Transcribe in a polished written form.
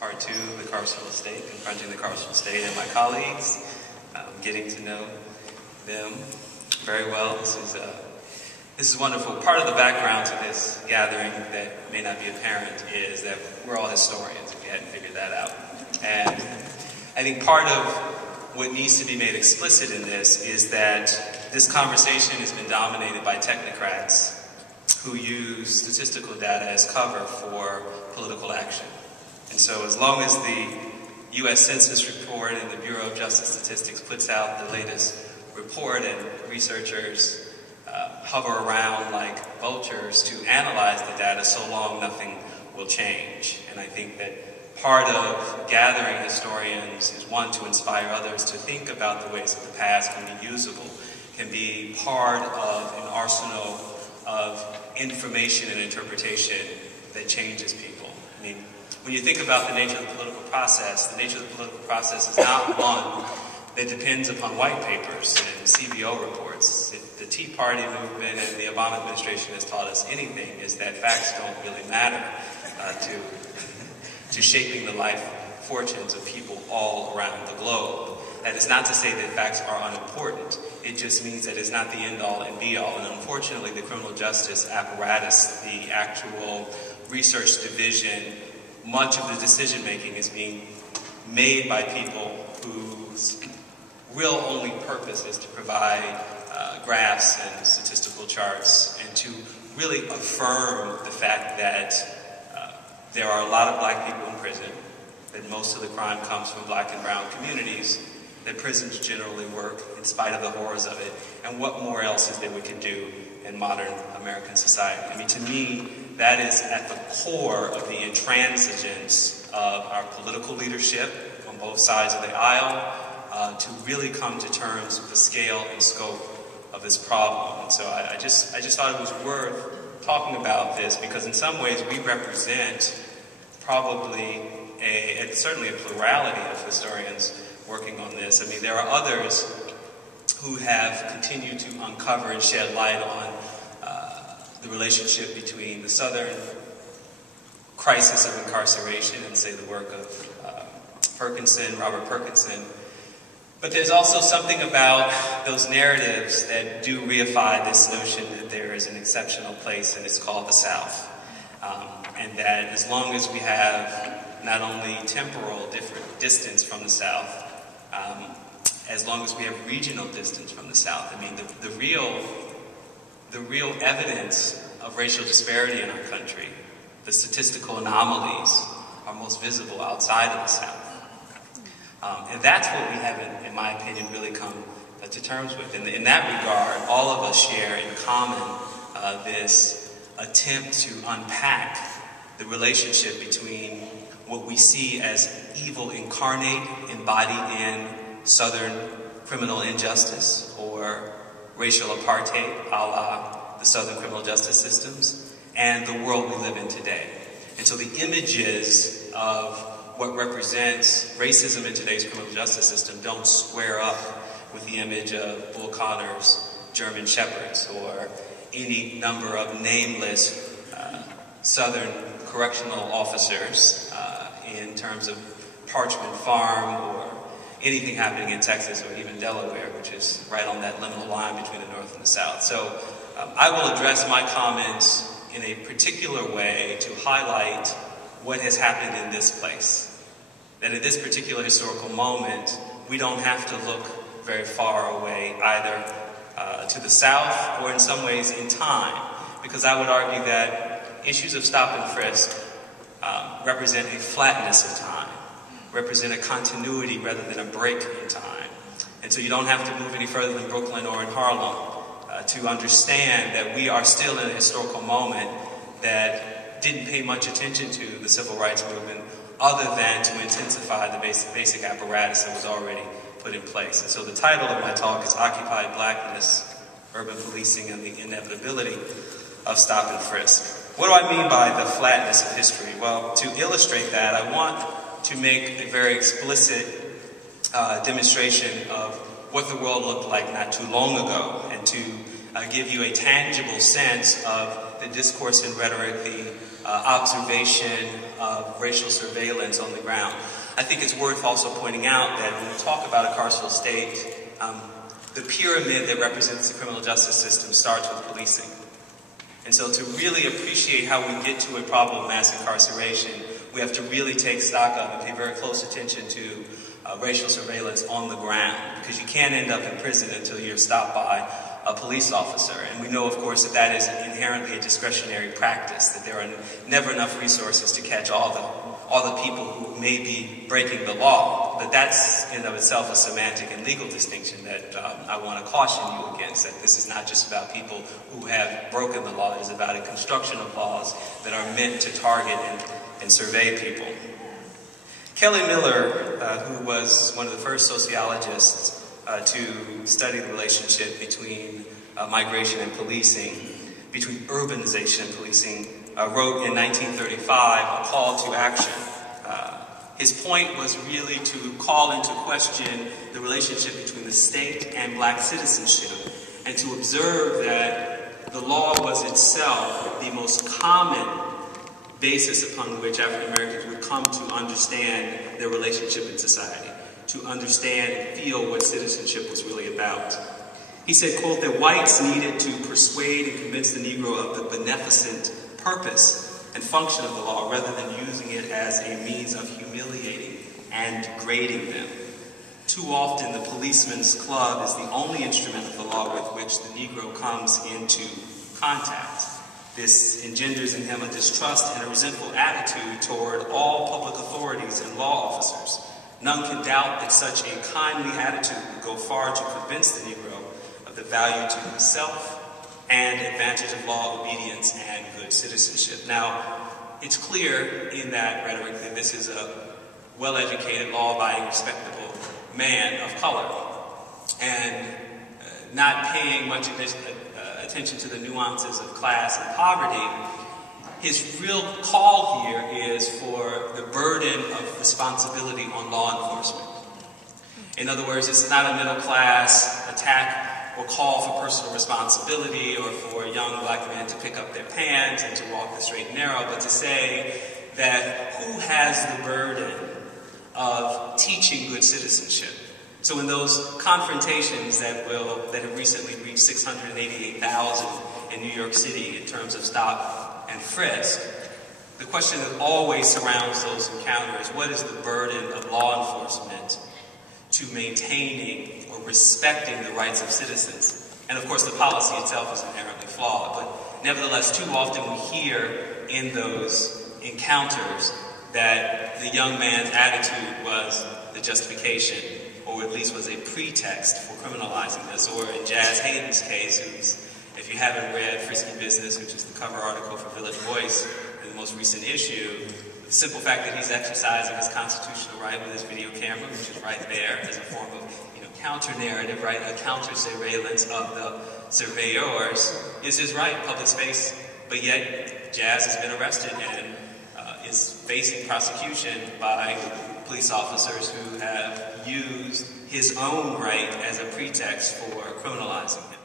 Part 2 of the carceral state, confronting the carceral state and my colleagues, getting to know them very well. This is wonderful. Part of the background to this gathering that may not be apparent is that we're all historians, if you hadn't figured that out. And I think part of what needs to be made explicit in this is that this conversation has been dominated by technocrats who use statistical data as cover for political action. And so as long as the U.S. Census report and the Bureau of Justice Statistics puts out the latest report and researchers hover around like vultures to analyze the data, so long nothing will change. And I think that part of gathering historians is, one, to inspire others to think about the ways that the past can be usable, can be part of an arsenal of information and interpretation that changes people. I mean, when you think about the nature of the political process, the nature of the political process is not one that depends upon white papers and CBO reports. If the Tea Party movement and the Obama administration has taught us anything, is that facts don't really matter to shaping the life fortunes of people all around the globe. That is not to say that facts are unimportant. It just means that it's not the end-all and be-all. And unfortunately, the criminal justice apparatus, the actual research division, much of the decision-making is being made by people whose real only purpose is to provide graphs and statistical charts and to really affirm the fact that there are a lot of black people in prison, that most of the crime comes from black and brown communities, that prisons generally work in spite of the horrors of it, and what more else is there we can do in modern American society. I mean, to me, that is at the core of the intransigence of our political leadership on both sides of the aisle to really come to terms with the scale and scope of this problem. And so I just thought it was worth talking about this, because in some ways we represent probably certainly a plurality of historians working on this. I mean, there are others who have continued to uncover and shed light on the relationship between the Southern crisis of incarceration and, say, the work of Robert Perkinson. But there's also something about those narratives that do reify this notion that there is an exceptional place, and it's called the South. And that as long as we have not only temporal distance from the South, as long as we have regional distance from the South, I mean, the real evidence of racial disparity in our country, the statistical anomalies, are most visible outside of the South. And that's what we haven't, in my opinion, really come to terms with. In that regard, all of us share in common this attempt to unpack the relationship between what we see as evil incarnate, embodied in Southern criminal injustice or racial apartheid, a la the Southern criminal justice systems, and the world we live in today. And so the images of what represents racism in today's criminal justice system don't square up with the image of Bull Connor's German Shepherds or any number of nameless Southern correctional officers in terms of Parchment Farm or anything happening in Texas or even Delaware, which is right on that liminal line between the North and the South. So I will address my comments in a particular way to highlight what has happened in this place. That at this particular historical moment, we don't have to look very far away, either to the South or in some ways in time, because I would argue that issues of stop and frisk represent a flatness of time, represent a continuity rather than a break in time. And so you don't have to move any further than Brooklyn or in Harlem to understand that we are still in a historical moment that didn't pay much attention to the civil rights movement other than to intensify the basic apparatus that was already put in place. And so the title of my talk is Occupied Blackness, Urban Policing and the Inevitability of Stop and Frisk. What do I mean by the flatness of history? Well, to illustrate that, I want to make a very explicit demonstration of what the world looked like not too long ago, and to give you a tangible sense of the discourse and rhetoric, the observation of racial surveillance on the ground. I think it's worth also pointing out that when we talk about a carceral state, the pyramid that represents the criminal justice system starts with policing. And so to really appreciate how we get to a problem of mass incarceration, we have to really take stock of and pay very close attention to racial surveillance on the ground, because you can't end up in prison until you're stopped by a police officer. And we know, of course, that that is inherently a discretionary practice, that there are never enough resources to catch all the people who may be breaking the law. But that's in and of itself a semantic and legal distinction that I want to caution you against, that this is not just about people who have broken the law. It is about a construction of laws that are meant to target and survey people. Kelly Miller, who was one of the first sociologists to study the relationship between migration and policing, between urbanization and policing, wrote in 1935 a call to action. His point was really to call into question the relationship between the state and black citizenship, and to observe that the law was itself the most common basis upon which African Americans would come to understand their relationship in society, to understand and feel what citizenship was really about. He said, quote, that whites needed to persuade and convince the Negro of the beneficent purpose and function of the law, rather than using it as a means of humiliating and degrading them. Too often, the policeman's club is the only instrument of the law with which the Negro comes into contact. This engenders in him a distrust and a resentful attitude toward all public authorities and law officers. None can doubt that such a kindly attitude would go far to convince the Negro of the value to himself and advantage of law, obedience, and good citizenship. Now, it's clear in that rhetoric that this is a well-educated, law-abiding, respectable man of color, and not paying much attention to the nuances of class and poverty. His real call here is for the burden of responsibility on law enforcement. In other words, this is not a middle-class attack or call for personal responsibility or for a young black man to pick up their pants and to walk the straight and narrow, but to say that who has the burden of teaching good citizenship? So in those confrontations that have recently reached 688,000 in New York City in terms of stop and frisk, the question that always surrounds those encounters, what is the burden of law enforcement to maintaining or respecting the rights of citizens? And of course the policy itself is inherently flawed, but nevertheless too often we hear in those encounters that the young man's attitude was the justification, or at least was a pretext for criminalizing this. Or in Jazz Hayden's case, who's, if you haven't read Frisky Business, which is the cover article for Village Voice in the most recent issue, the simple fact that he's exercising his constitutional right with his video camera, which is right there as a form of counter-narrative, right, a counter-surveillance of the surveyors, is his right, public space. But yet, Jazz has been arrested and is facing prosecution by police officers who have used his own right as a pretext for criminalizing him.